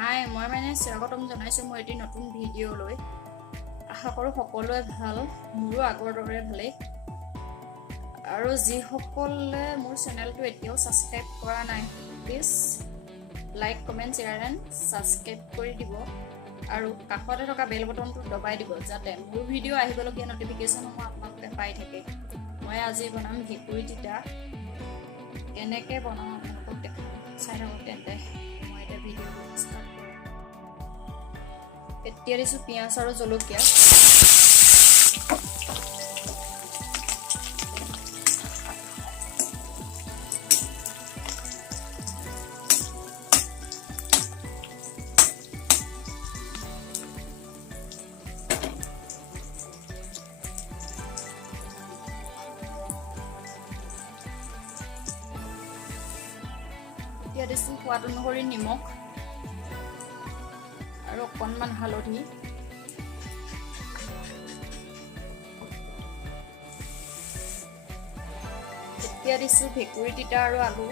হাই মই স্বাগতম জনাইছোঁ মই এটি নতুন ভিডিঅ' লৈ আশা কৰোঁ সকলোৱে ভাল মোৰো আগৰ দৰে ভালেই আৰু যিসকলে মোৰ চেনেলটো এতিয়াও সাবস্ক্ৰাইব কৰা নাই please like comment share and subscribe কৰি দিব আৰু কাষতে থকা বেল বটনটো দবাই দিব যাতে মোৰ ভিডিঅ' আহিবলগীয়া নটিফিকেশ্যনসমূহ আপোনালোকে পাই থাকে মই আজি বনাম ভেকুৰী তিতা কেনেকৈ বনাওঁ আপোনালোকক দেখাম চাই থাকক তেন্তে মই এটা ভিডিঅ' ষ্টাৰ্ট কৰোঁ এতিয়া দিছোঁ পিঁয়াজ আৰু জলকীয়া এতিয়া দিছোঁ সোৱাদ অনুসৰি নিমখ আৰু অকণমান হালধি এতিয়া দিছোঁ ভেকুৰী তিতা আৰু আলু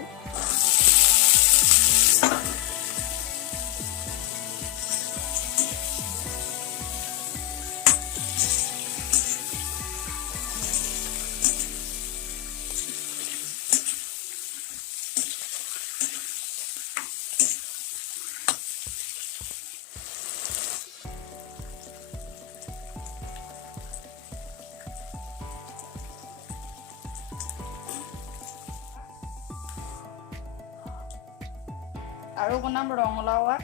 আৰু বনাম ৰঙালাও আগ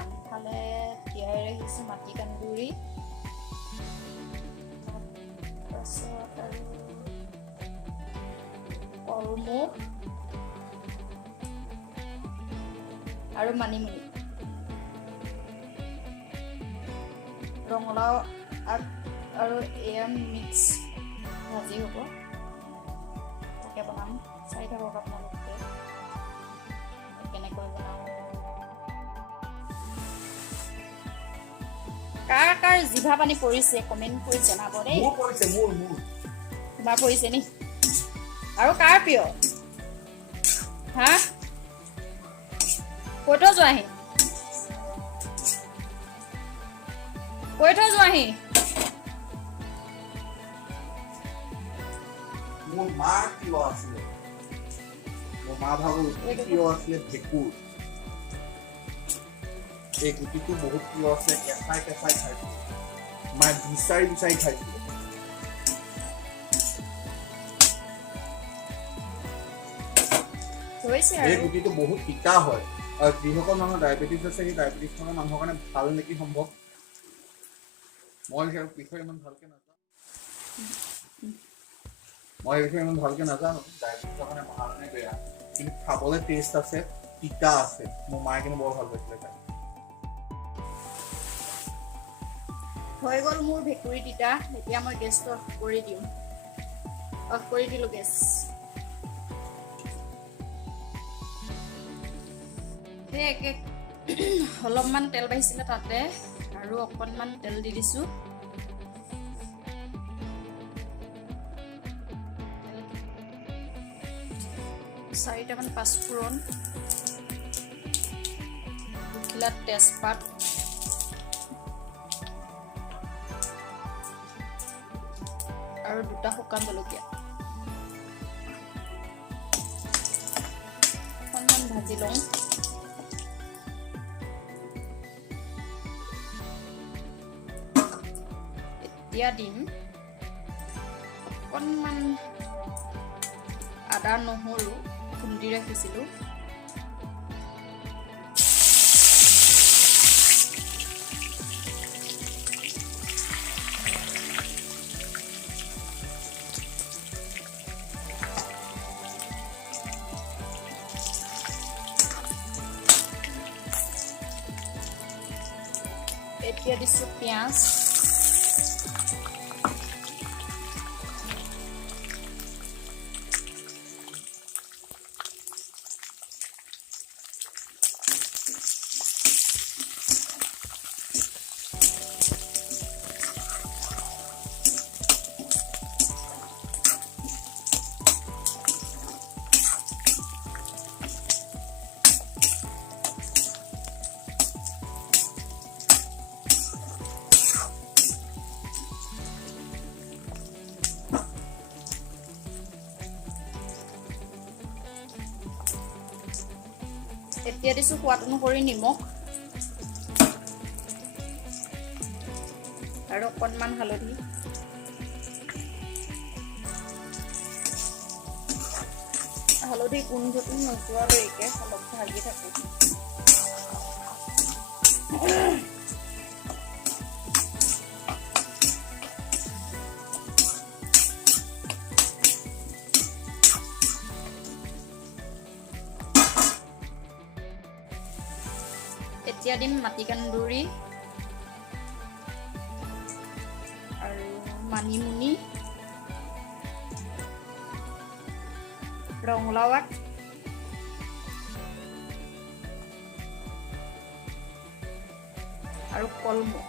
আনফালে তিয়াই ৰাখিছোঁ মাটি কান্দুৰি তাৰপাছত আৰু কলমৌ আৰু মানিমুনি ৰঙালাও আগ আৰু এয়া মিক্স ভাজি হ'ব তাকে বনাম চাই থাকক আপোনালোকে কাৰ কাৰ জিভা পানী পৰিছে কমেন্ট কৰি জনাব দেই মোৰ পৰিছে মোৰ তোমাৰ পৰিছে নি আৰু কাৰ প্ৰিয় হা কৈ থৈ যোৱাহি মোৰ মা প্ৰিয় আছিলে মোৰ মা ভাগৰ প্ৰিয় আছিলে ভেকুৰ এই গুটিটো বহুত প্ৰিয় আছে কেঁচাই খাইছিলোঁ মায়ে বিচাৰি খাইছিলে এই গুটিটো বহুত তিতা হয় আৰু যিসকল মানুহৰ ডায়েবেটিছ আছে সেই ডায়েবেটিছ থকা মানুহৰ কাৰণে ভাল নেকি সম্ভৱ মই এই বিষয়ে ইমান ভালকে নাজানো ডায়েবেটিছৰ কাৰণে ভাল নে বেয়া কিন্তু খাবলৈ টেষ্ট আছে তিতা আছে মোৰ মায়ে কিন্তু বৰ ভাল পাইছিলে খাই হৈ গ'ল মোৰ ভেকুৰী তিতা এতিয়া মই গেছটো অফ কৰি দিলোঁ গেছ সেই একে অলপমান তেল বাঢ়িছিলে তাতে আৰু অকণমান তেল দি দিছোঁ চাৰিটামান পাঁচফোৰণ দুখিলা তেজপাত আৰু দুটা শুকান জলকীয়া অকণমান ভাজি লওঁ এতিয়া দিম অকণমান আদা নহৰু খুন্দি ৰাখিছিলোঁ এতিয়া দিছোঁ পিঁয়াজ এতিয়া দিছোঁ সোৱাদ অনুসৰি নিমখ আৰু অকণমান হালধি। হালধি গোন্ধটো নোযোৱালৈকে অলপ ভাজি থাকোঁ। এতিয়া দিম মাটিকান্দুৰি আৰু মানিমুনি, ৰঙালাও আগ, আৰু কলমৌ।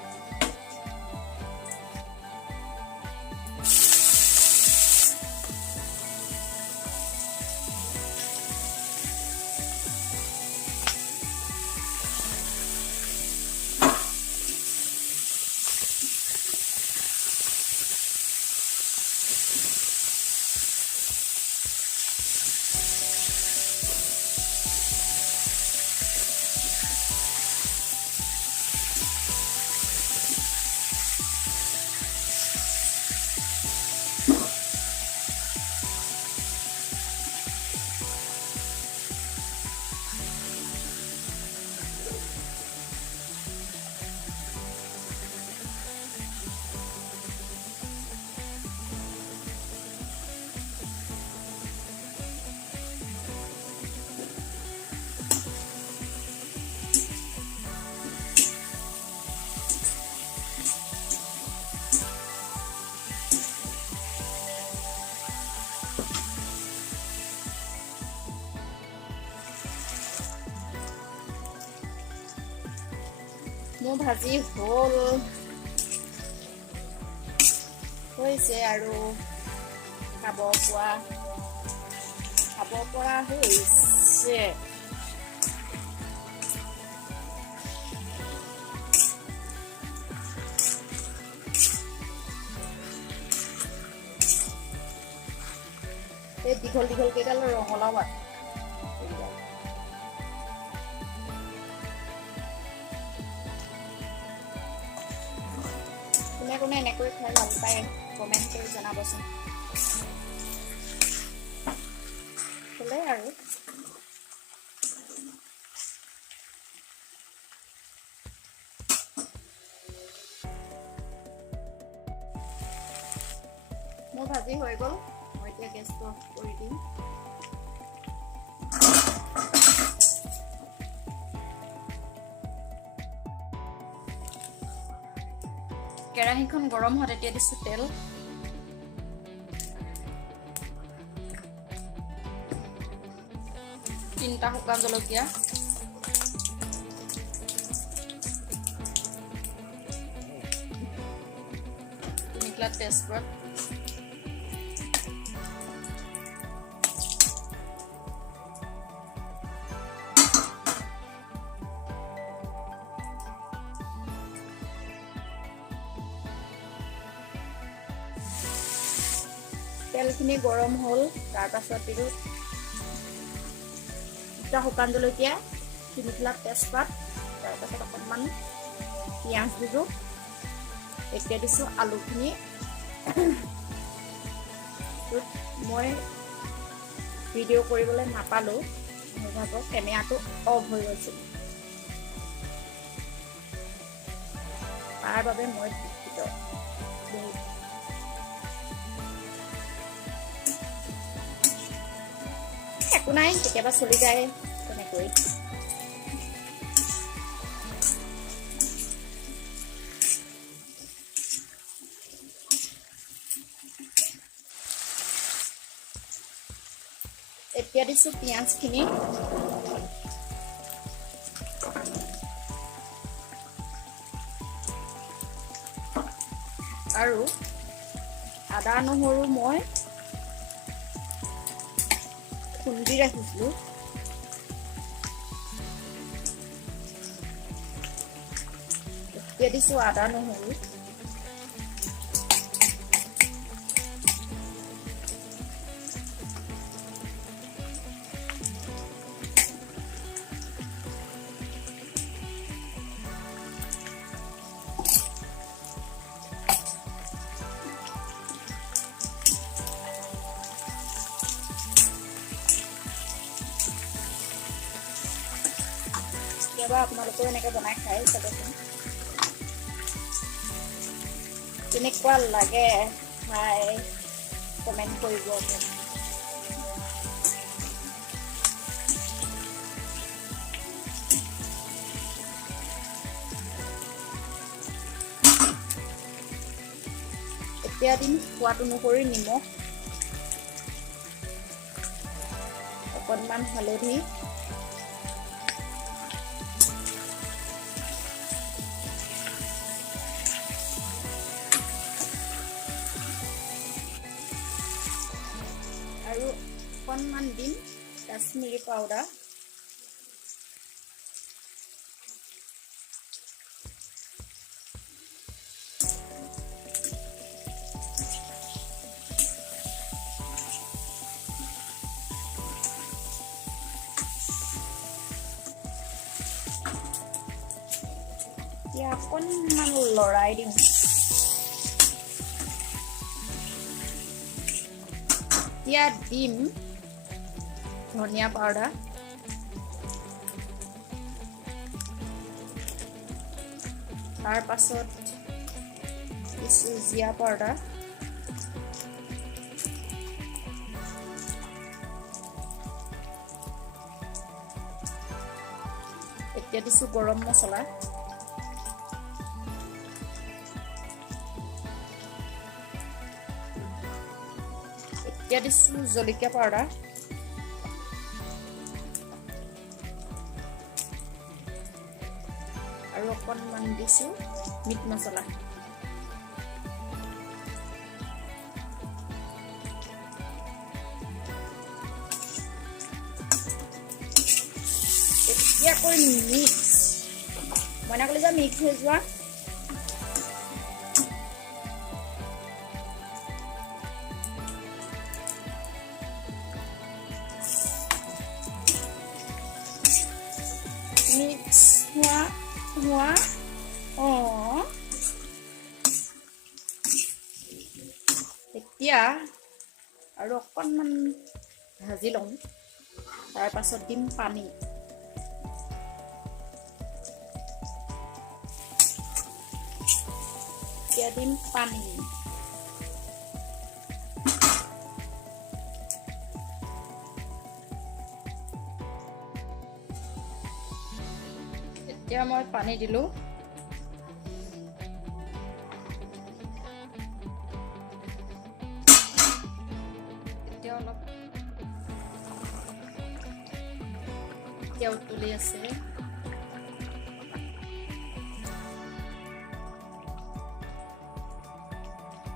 মোৰ ভাজি হৈছে আৰু খাব পৰা হৈছে। এই দীঘল কেইডাল ৰঙালাও আগ কোনে এনেকৈ খাই ভাল পায় কমেণ্ট কৰি জনাবচোন। আৰু মোৰ ভাজি হৈ গ'ল, মই এতিয়া গেছটো অফ কৰি দিম। কেৰাহীখন গৰম হোৱাত এতিয়া দিছোঁ তেল। তিনিটা শুকান জলকীয়া, তিনিটা তেজপাত, তেলখিনি গৰম হ'ল, তাৰপাছত দিলোঁ দুটা শুকান জলকীয়া, তিনিটা তেজপাত, তাৰপাছত অকণমান পিঁয়াজ দিলোঁ। এতিয়া দিছোঁ আলুখিনি। মই ভিডিঅ' কৰিবলৈ নাপালোঁ, মোৰ ভাগৰ কেমেৰাটো অফ হৈ গৈছিল, তাৰ বাবে মই দুখিত। একো নাই, কেতিয়াবা চলি যায় তেনেকৈ। এতিয়া দিছোঁ পিঁয়াজখিনি। আৰু আদা নহৰু মই খুন্দি ৰাখিছিলোঁ, এতিয়া দিছোঁ আদা নহৰু। কেতিয়াবা আপোনালোকেও এনেকৈ বনাই খাই চাবচোন কেনেকুৱা লাগে খাই কমেণ্ট কৰিব এতিয়া দিম সোৱাদ অনুসৰি নিমখ অকণমান হালধি আৰু অকণমান দিম কাশ্মীৰী পাউডাৰ এতিয়া অকণমান লৰাই দিম এতিয়া দিম ধনিয়া পাউডাৰ তাৰ পাছত দিছোঁ জিৰা পাউডাৰ এতিয়া দিছোঁ গৰম মছলা এতিয়া দিছোঁ জলকীয়া পাউডাৰ আৰু অকণমান দিছোঁ মিট মছলা এতিয়া কৰি মিক্স মইনা কলিজা মিক্স হৈ যোৱা মিক্স হোৱা এতিয়া আৰু অকণমান ভাজি লওঁ তাৰ পাছত দিম পানী এতিয়া দিম পানী এতিয়া মই পানী দিলোঁ এতিয়া অলপ এতিয়া উতলি আছে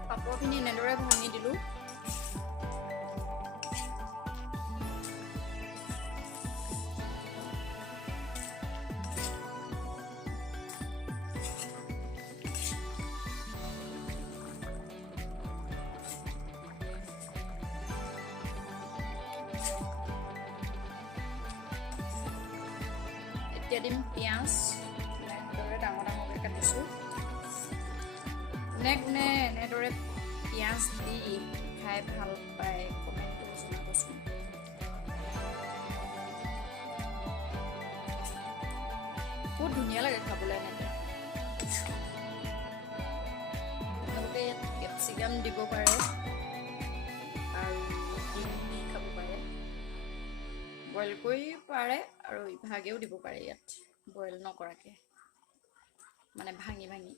পাপৰখিনি এনেদৰে ভাঙি দিলোঁ এতিয়া দিম পিঁয়াজ এনেদৰে ডাঙৰ ডাঙৰকৈ কাটিছোঁ কোনে এনেদৰে পিঁয়াজ দি খাই ভাল পায় কমেণ্ট কৰি জনাবচোন বহুত ধুনীয়া লাগে খাবলৈ এনেকৈ আপোনালোকে ইয়াত কেপচিকাম দিব পাৰে আৰু ডিম দি খাব পাৰে বইল কৰি পাৰে আৰু ইভাগেও দিব পাৰে ইয়াত বইল নকৰাকৈ মানে ভাঙি ভাঙি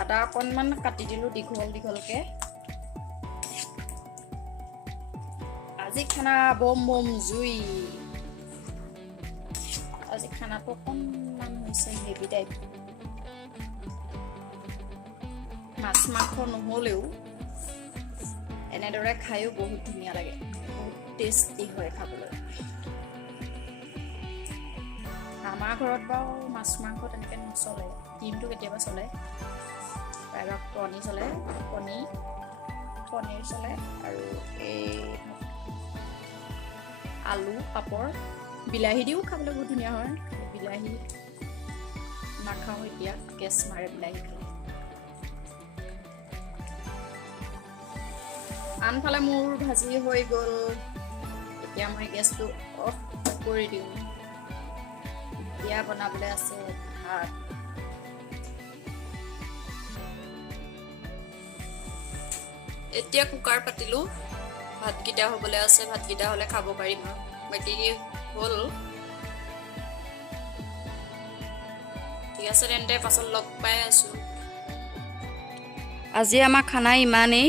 আদা অকণমান কাটি দিলোঁ দীঘল দীঘলকৈ আজি খানা বম বম জুই আজি খানাটো অকণমান হৈছে হেভি টাইপ মাছ মাংস নহ'লেও এনেদৰে খায়ো বহুত ধুনীয়া লাগে বহুত টেষ্টি হয় খাবলৈ আমাৰ ঘৰত বাৰু মাছ মাংস তেনেকৈ নচলে ডিমটো কেতিয়াবা চলে প্ৰায়ভাগ কণী চলে পনীৰ চলে আৰু এই আলু পাপৰ বিলাহী দিও খাবলৈ বহুত ধুনীয়া হয় বিলাহী নাখাওঁ এতিয়া গেছ মাৰে বিলাহী খালে আনফালে মোৰ ভাজি হৈ গ'ল। এতিয়া মই গেছটো অফ কৰি দিওঁ। এতিয়া বনাবলৈ আছে ভাত। এতিয়া কুকাৰ পাতিলোঁ, ভাতকেইটা হ'বলৈ আছে। ভাতকেইটা হ'লে খাব পাৰিম আৰু বাকী হ'ল। ঠিক আছে তেন্তে পাছত লগ পাই আছোঁ। আজি আমাৰ খানা ইমানেই।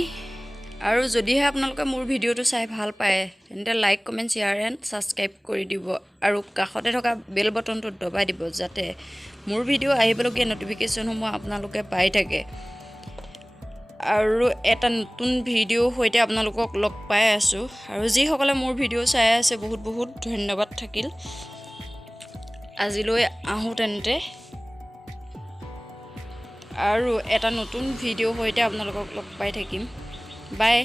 আৰু যদিহে আপোনালোকে মোৰ ভিডিঅ'টো চাই ভাল পায় তেন্তে like comment share and subscribe কৰি দিব আৰু কাষতে থকা বেল বটনটো দবাই দিব যাতে মোৰ ভিডিঅ' আহিবলগীয়া ন'টিফিকেশ্যনসমূহ আপোনালোকে পাই থাকে। আৰু এটা নতুন ভিডিঅ'ৰ সৈতে আপোনালোকক লগ পাই আছোঁ। আৰু যিসকলে মোৰ ভিডিঅ' চাই আছে বহুত বহুত ধন্যবাদ থাকিল। আজিলৈ আহোঁ তেন্তে, আৰু এটা নতুন ভিডিঅ'ৰ সৈতে আপোনালোকক লগ পাই থাকিম। বাই।